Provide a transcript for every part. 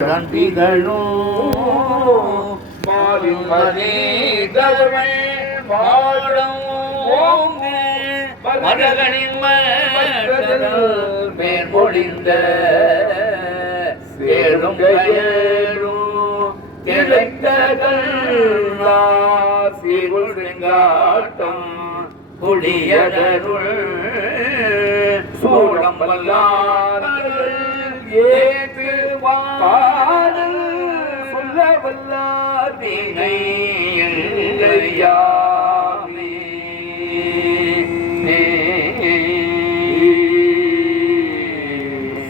திகழும் மாலிமணி தவமை மாடம் மரகனின் மேற்பொழிந்த சேரும் கையேறும் திளைத்தகள் சீருள் செங்காட்டம் குடியதருள் சூழம் வல்லார்கள் ஏற்று பாடல் சொல்ல வல்லார் வீணை எங்கையாமே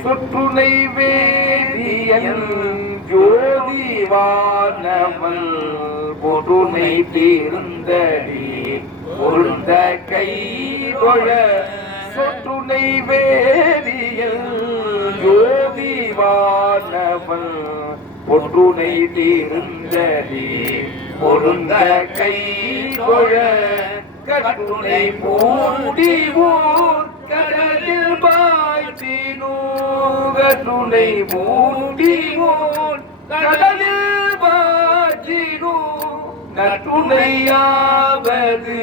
சுற்றுனை வேதியன் ஜோதிவானவன் பொருணை தீர்ந்தடி பொருந்த கை கொழ சொற்றுனை வேதியன் ஜோதிவானவன் பொற்றுனை தீர்ந்தடி பொருந்த கை கொழ கட்டுனை மூடிவோர் கடலில் பாய்ச்சினோ கட்டுனை மூடிவோர் கடலில் பாய்ச்சினோ நட்டுணையாவது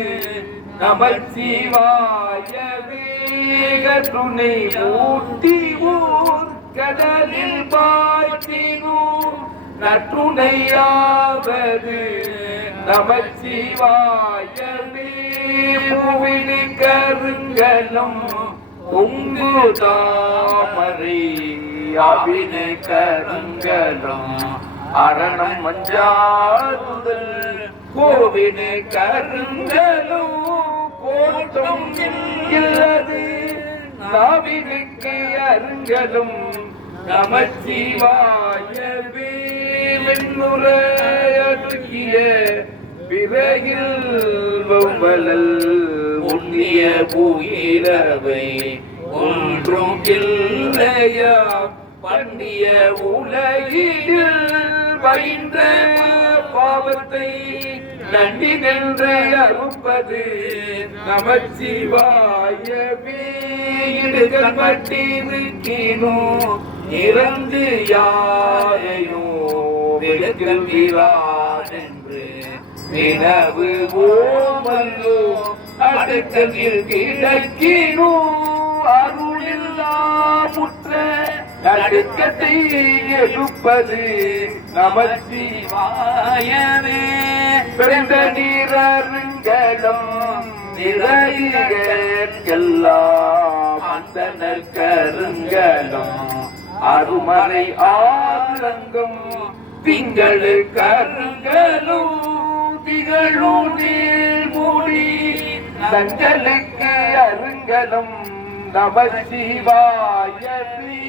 நமச்சிவாயவே கட்டுனை மூடிவோர் கடலில் பாய்ச்சினோ நட்டுணையாவது நமச்சிவாயவே பூவினி கருங்கலம் பொங்கு தாமரை அவினை கருங்கலம் அரணம் மஞ்சாதுதல் கோவினை கருங்கலம் கோட்டம் இல்லது நாவினுக்கு அருங்கலும் நமச்சிவாயவே வெண்ணுரைய பிறகில் வௌவலல் உண்ணிய புயிரவை ஒன்றும் இல்லையா பண்ணிய உலகில் பயின்ற பாவத்தை நண்டி நின்று அறுப்பது நமச்சிவாயவே இடுகள் பட்டிருக்கினோ இறந்து யாரையோ விளக்குகிறார் என்று நினவு ஓமல்லோ அடுக்கலில் கிடக்கினோ அருளில்லா முற்ற நடுக்கத்தை எழுப்பது நமச்சிவாயவே பிறந்த நீரருங்கலம் நிறையெல்லாம் அந்தனர் கருங்கலம் அருமறை ஆரங்கம் திங்களு கருங்கலும் திகழும் நீர்மூடி தங்களுக்கு அருங்கலம் நமச்சிவாயவே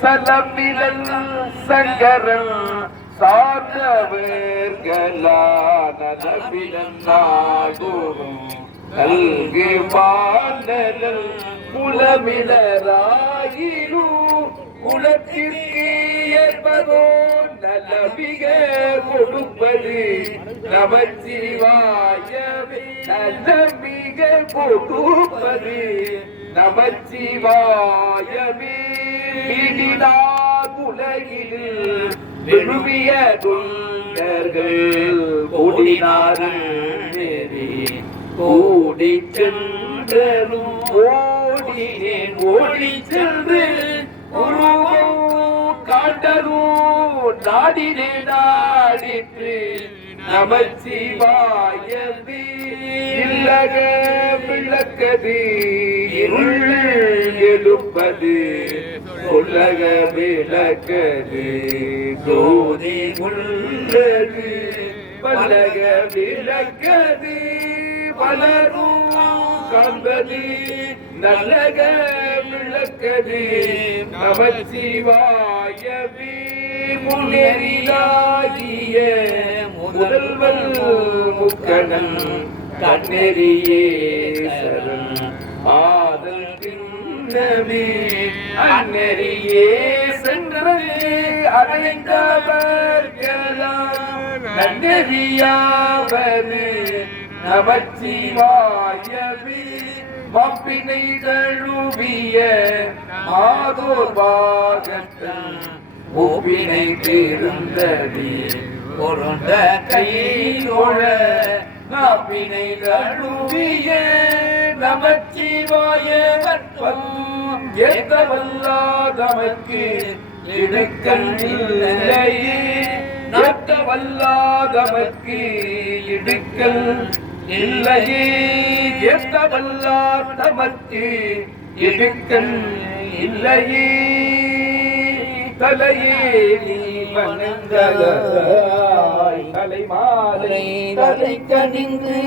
சலமிலல் சங்கரன் சார்ந்தவர்களான நபிலன் நாடோறும் நல்கு பாண்டல் குலமிலராயிரு குலத்திற்கு ஏற்பதோ நல்லபிக கொடுப்பது நமச்சிவாயவே நல்லபிக கொடுப்பது நமச்சிவாயவே உலகில் விழுவிய தொண்டர்கள் கூடினார்கள் கூடி சென்றரும் ஓடினேன் ஓடி சென்று உருவம் காண்டரும் நாடினே நாடிற்று நமச்சிவாயவே இல்லக விளக்கது இருள் எழுப்பது உலக விளக்கது ஜோதி உள்ளது பலக விளக்கது பலரும் காண்பது நல்லக விளக்கது நமச்சிவாயவே முன்னேறியாகிய முதல்வன் முக்கணன் கண்ணெறியே சரண் ஆதல் பின்னமே அந்நெறியே சென்றவரே அடைந்தவர்களாம் நன்னெறியாவது நமச்சிவாயவே மப்பினை தழுவிய மாதோர் பாகத்தன் ஒப்பினை தீர்ந்தடி பொருந்த கைதோழ நாப்பினை தழுவிய நமச்சிவாய கற்பம் ஏத்தவல்லாதமக்கு இடுக்கல் இல்லையே ஏத்தவல்லாதமக்கு இடுக்கல் இல்லையே ஏத்தவல்லாதமக்கு இடுக்கல் இல்லையே தலையே நீ வணங்கலாய் தலைமாலை தலை கனிந்து